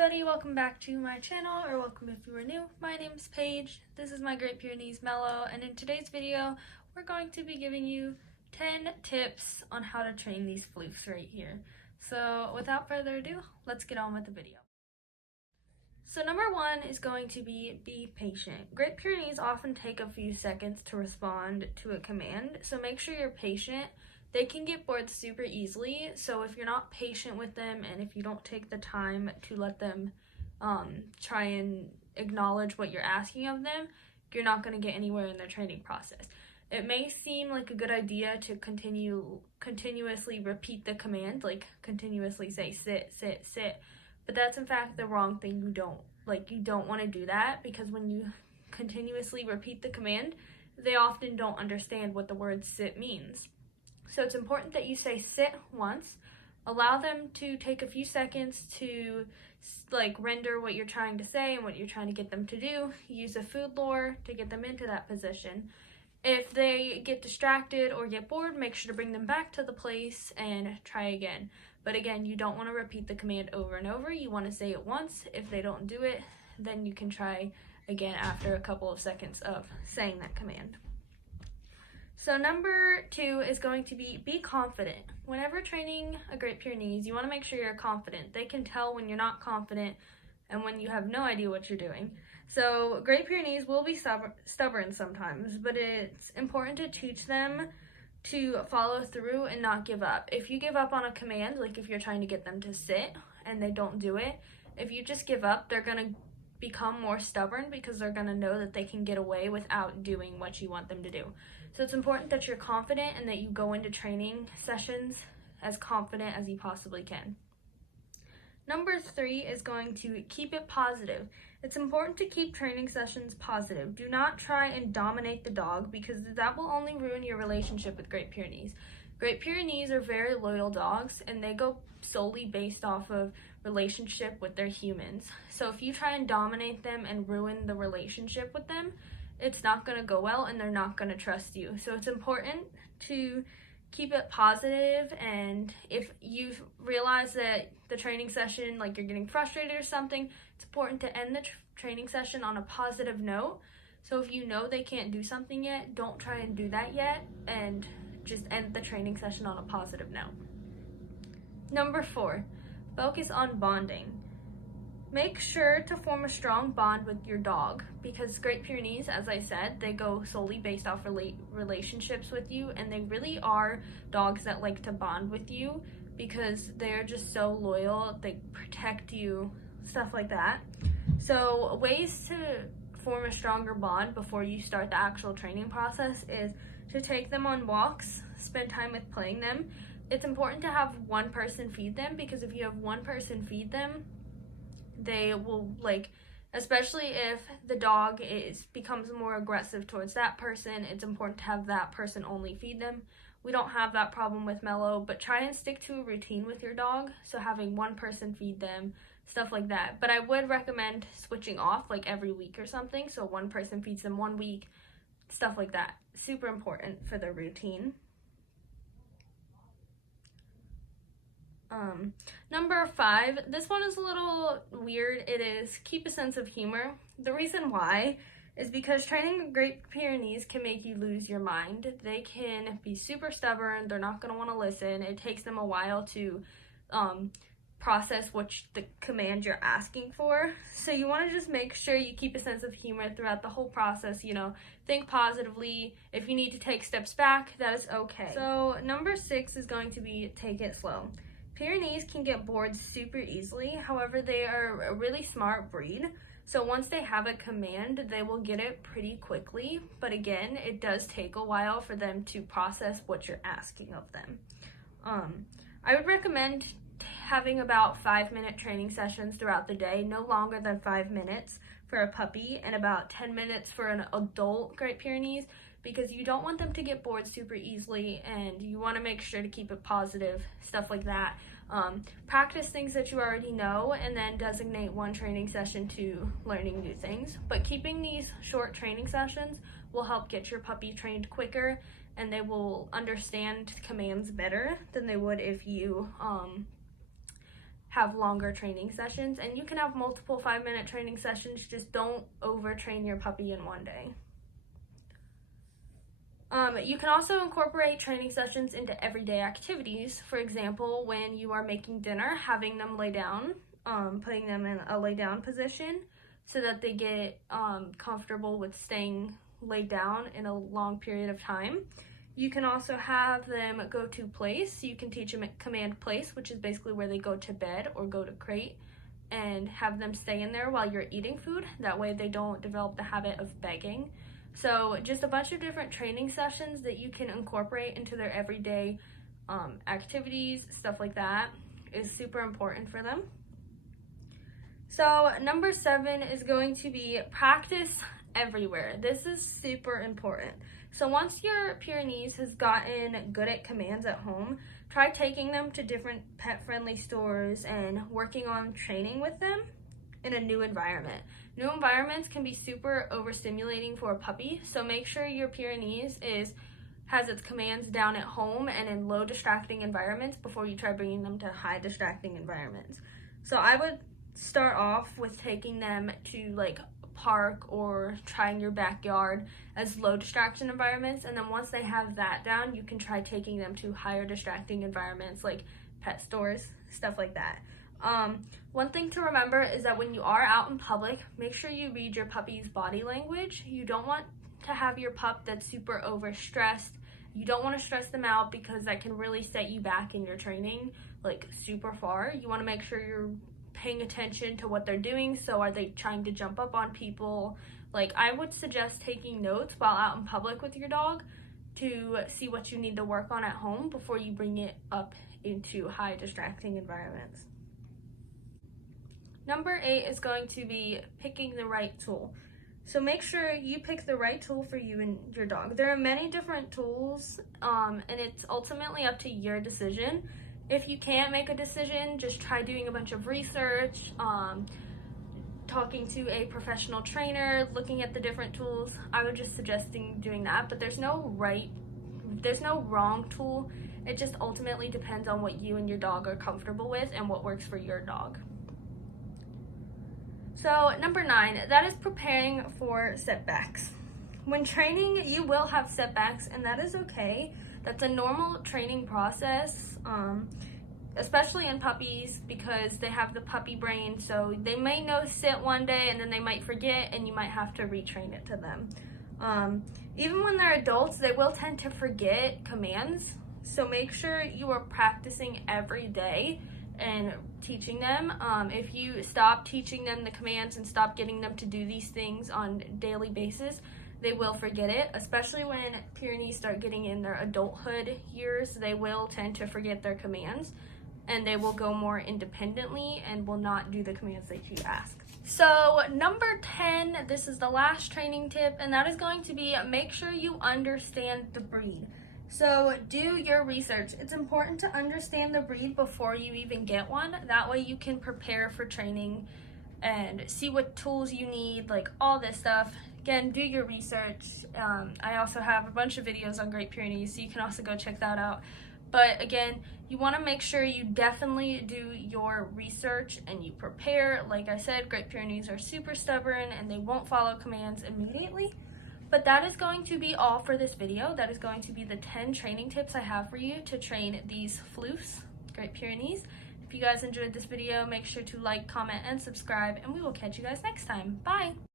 everybody, welcome back to my channel, or welcome if you are new. My name is Paige, this is my Great Pyrenees Mellow, and in today's video, we're going to be giving you 10 tips on how to train these floofs right here. So without further ado, let's get on with the video. So number one is going to be patient. Great Pyrenees often take a few seconds to respond to a command, so make sure you're patient. They can get bored super easily, so if you're not patient with them and if you don't take the time to let them try and acknowledge what you're asking of them, you're not going to get anywhere in their training process. It may seem like a good idea to continuously repeat the command, like continuously say sit, sit, sit, but that's in fact the wrong thing. You don't want to do that, because when you continuously repeat the command, they often don't understand what the word sit means. So it's important that you say sit once, allow them to take a few seconds to render what you're trying to say and what you're trying to get them to do. Use a food lure to get them into that position. If they get distracted or get bored, make sure to bring them back to the place and try again. But again, you don't want to repeat the command over and over. You want to say it once. If they don't do it, then you can try again after a couple of seconds of saying that command. So number two is going to be confident. Whenever training a Great Pyrenees, you want to make sure you're confident. They can tell when you're not confident and when you have no idea what you're doing. So Great Pyrenees will be stubborn sometimes, but it's important to teach them to follow through and not give up. If you give up on a command, like if you're trying to get them to sit and they don't do it, if you just give up, they're going to become more stubborn because they're going to know that they can get away without doing what you want them to do. So it's important that you're confident and that you go into training sessions as confident as you possibly can. Number three is going to keep it positive. It's important to keep training sessions positive. Do not try and dominate the dog, because that will only ruin your relationship with Great Pyrenees. Great Pyrenees are very loyal dogs, and they go solely based off of relationship with their humans. So if you try and dominate them and ruin the relationship with them, it's not going to go well and they're not going to trust you. So it's important to keep it positive, and if you realize that the training session, like you're getting frustrated or something, it's important to end the training session on a positive note. So if you know they can't do something yet, don't try and do that yet, and just end the training session on a positive note. Number four, focus on bonding. Make sure to form a strong bond with your dog, because Great Pyrenees, as I said, they go solely based off relationships with you, and they really are dogs that like to bond with you because they're just so loyal. They protect you, stuff like that. So ways to form a stronger bond before you start the actual training process is to take them on walks, spend time with playing them. It's important to have one person feed them, because if you have one person feed them, they will, especially if the dog becomes more aggressive towards that person, it's important to have that person only feed them. We don't have that problem with Mellow, but try and stick to a routine with your dog, so having one person feed them, stuff like that. But I would recommend switching off every week or something, so one person feeds them 1 week, stuff like that. Super important for their routine. Number five, this one is a little weird. It is keep a sense of humor. The reason why is because training a Great Pyrenees can make you lose your mind. They can be super stubborn. They're not going to want to listen. It takes them a while to process the command you're asking for. So you want to just make sure you keep a sense of humor throughout the whole process. Think positively. If you need to take steps back, that is okay. So number six is going to be take it slow. Pyrenees can get bored super easily. However, they are a really smart breed. So once they have a command, they will get it pretty quickly. But again, it does take a while for them to process what you're asking of them. I would recommend having about 5-minute training sessions throughout the day, no longer than 5 minutes for a puppy, and about 10 minutes for an adult Great Pyrenees, because you don't want them to get bored super easily, and you want to make sure to keep it positive, stuff like that. Practice things that you already know, and then designate one training session to learning new things. But keeping these short training sessions will help get your puppy trained quicker, and they will understand commands better than they would if you have longer training sessions, and you can have multiple 5-minute training sessions. Just don't overtrain your puppy in one day. You can also incorporate training sessions into everyday activities. For example, when you are making dinner, having them lay down, putting them in a lay down position so that they get comfortable with staying laid down in a long period of time. You can also have them go to place. You can teach them at command place, which is basically where they go to bed or go to crate, and have them stay in there while you're eating food. That way they don't develop the habit of begging. So just a bunch of different training sessions that you can incorporate into their everyday activities, stuff like that, is super important for them. So number 7 is going to be practice everywhere. This is super important. So once your Pyrenees has gotten good at commands at home, try taking them to different pet-friendly stores and working on training with them in a new environment. New environments can be super overstimulating for a puppy, so make sure your Pyrenees has its commands down at home and in low distracting environments before you try bringing them to high distracting environments. So I would start off with taking them to like a park or trying your backyard as low distraction environments, and then once they have that down, you can try taking them to higher distracting environments like pet stores, stuff like that. One thing to remember is that when you are out in public, make sure you read your puppy's body language. You don't want to have your pup that's super overstressed. You don't want to stress them out because that can really set you back in your training, like super far. You want to make sure you're paying attention to what they're doing. So are they trying to jump up on people? Like, I would suggest taking notes while out in public with your dog to see what you need to work on at home before you bring it up into high distracting environments. Number 8 is going to be picking the right tool. So make sure you pick the right tool for you and your dog. There are many different tools, and it's ultimately up to your decision. If you can't make a decision, just try doing a bunch of research, talking to a professional trainer, looking at the different tools. I would just suggesting doing that, but there's no wrong tool. It just ultimately depends on what you and your dog are comfortable with and what works for your dog. So number 9, that is preparing for setbacks. When training, you will have setbacks, and that is okay. That's a normal training process, especially in puppies, because they have the puppy brain, so they may know sit one day and then they might forget, and you might have to retrain it to them. Even when they're adults, they will tend to forget commands, so make sure you are practicing every day and teaching them. If you stop teaching them the commands and stop getting them to do these things on a daily basis, they will forget it, especially when Pyrenees start getting in their adulthood years. They will tend to forget their commands, and they will go more independently and will not do the commands that you ask. So number 10, this is the last training tip, and that is going to be make sure you understand the breed. So do your research. It's important to understand the breed before you even get one. That way you can prepare for training and see what tools you need, like all this stuff. Again, do your research. I also have a bunch of videos on Great Pyrenees, so you can also go check that out. But again, you want to make sure you definitely do your research and you prepare. Like I said, Great Pyrenees are super stubborn and they won't follow commands immediately. But that is going to be all for this video. That is going to be the 10 training tips I have for you to train these floofs, Great Pyrenees. If you guys enjoyed this video, make sure to like, comment, and subscribe, and we will catch you guys next time. Bye!